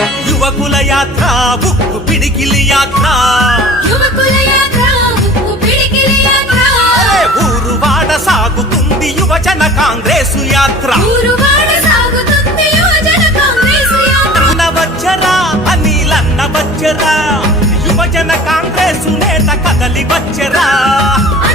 యువకుల యాత్ర ఉక్కు పిడికిలి యాత్ర ఊరువాడ సాగుతుంది యువజన కాంగ్రెసు యాత్ర వచ్చరా అనిలన్న వచ్చరా యువజన కాంగ్రెసు నేత కదలి వచ్చరా